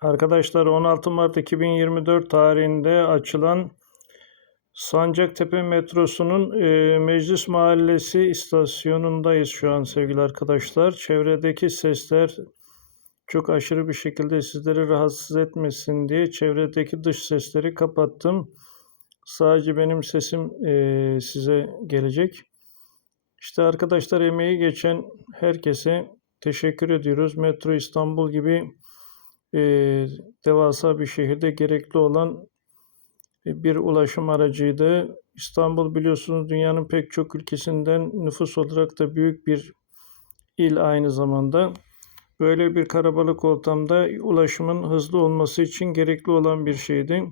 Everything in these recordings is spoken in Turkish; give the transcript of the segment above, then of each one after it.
Arkadaşlar 16 Mart 2024 tarihinde açılan Sancaktepe metrosunun e, Meclis Mahallesi istasyonundayız şu an sevgili arkadaşlar. Çevredeki sesler çok aşırı bir şekilde sizleri rahatsız etmesin diye çevredeki dış sesleri kapattım. Sadece benim sesim e, size gelecek. İşte arkadaşlar emeği geçen herkese teşekkür ediyoruz. Metro İstanbul gibi e, devasa bir şehirde gerekli olan e, bir ulaşım aracıydı. İstanbul biliyorsunuz dünyanın pek çok ülkesinden nüfus olarak da büyük bir il aynı zamanda. Böyle bir karabalık ortamda ulaşımın hızlı olması için gerekli olan bir şeydi.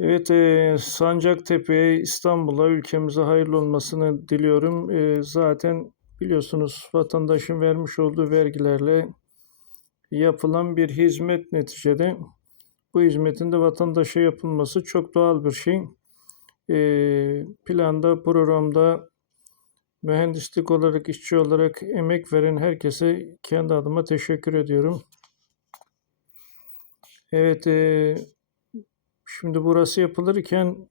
Evet, e, Sancaktepe'ye, İstanbul'a, ülkemize hayırlı olmasını diliyorum. E, zaten biliyorsunuz vatandaşın vermiş olduğu vergilerle yapılan bir hizmet neticede. Bu hizmetin de vatandaşa yapılması çok doğal bir şey. E, planda, programda mühendislik olarak, işçi olarak emek veren herkese kendi adıma teşekkür ediyorum. Evet, e, şimdi burası yapılırken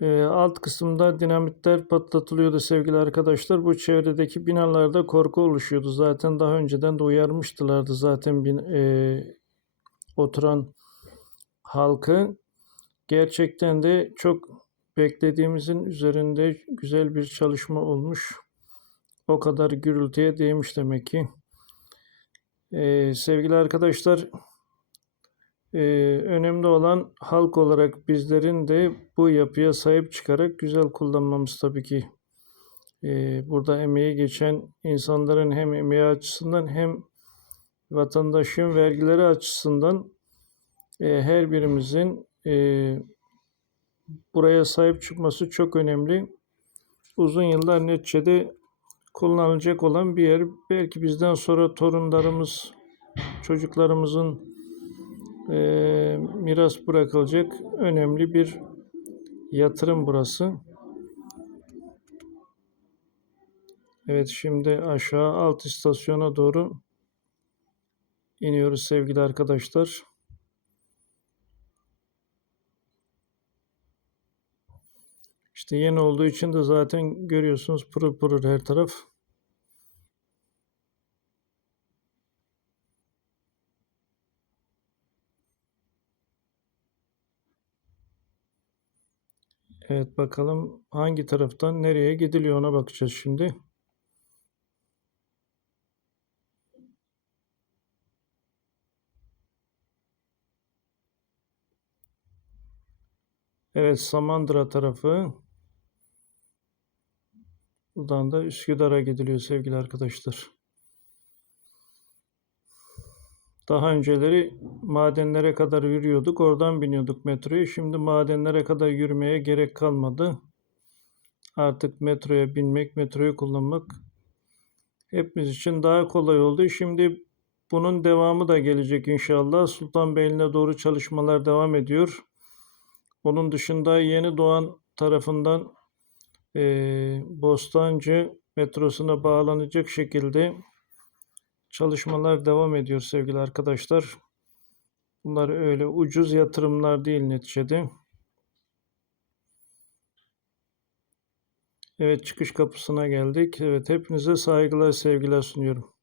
e, alt kısımda dinamitler patlatılıyordu sevgili arkadaşlar. Bu çevredeki binalarda korku oluşuyordu. Zaten daha önceden de uyarmıştılardı zaten bin, e, oturan halkı. Gerçekten de çok beklediğimizin üzerinde güzel bir çalışma olmuş. O kadar gürültüye değmiş demek ki. Ee, sevgili arkadaşlar, e, önemli olan halk olarak bizlerin de bu yapıya sahip çıkarak güzel kullanmamız tabii ki. Ee, burada emeği geçen insanların hem emeği açısından hem vatandaşın vergileri açısından e, her birimizin e, buraya sahip çıkması çok önemli. Uzun yıllar neticede kullanılacak olan bir yer. Belki bizden sonra torunlarımız, çocuklarımızın e, miras bırakılacak önemli bir yatırım burası. Evet şimdi aşağı alt istasyona doğru iniyoruz sevgili arkadaşlar. İşte yeni olduğu için de zaten görüyorsunuz pırıl pırıl her taraf. Evet bakalım hangi taraftan nereye gidiliyor ona bakacağız şimdi. Evet Samandıra tarafı. Buradan da Üsküdar'a gidiliyor sevgili arkadaşlar. Daha önceleri madenlere kadar yürüyorduk. Oradan biniyorduk metroya. Şimdi madenlere kadar yürümeye gerek kalmadı. Artık metroya binmek, metroyu kullanmak hepimiz için daha kolay oldu. Şimdi bunun devamı da gelecek inşallah. Sultanbeyli'ne doğru çalışmalar devam ediyor. Onun dışında yeni doğan tarafından e, Bostancı metrosuna bağlanacak şekilde çalışmalar devam ediyor sevgili arkadaşlar. Bunlar öyle ucuz yatırımlar değil neticede. Evet çıkış kapısına geldik. Evet hepinize saygılar sevgiler sunuyorum.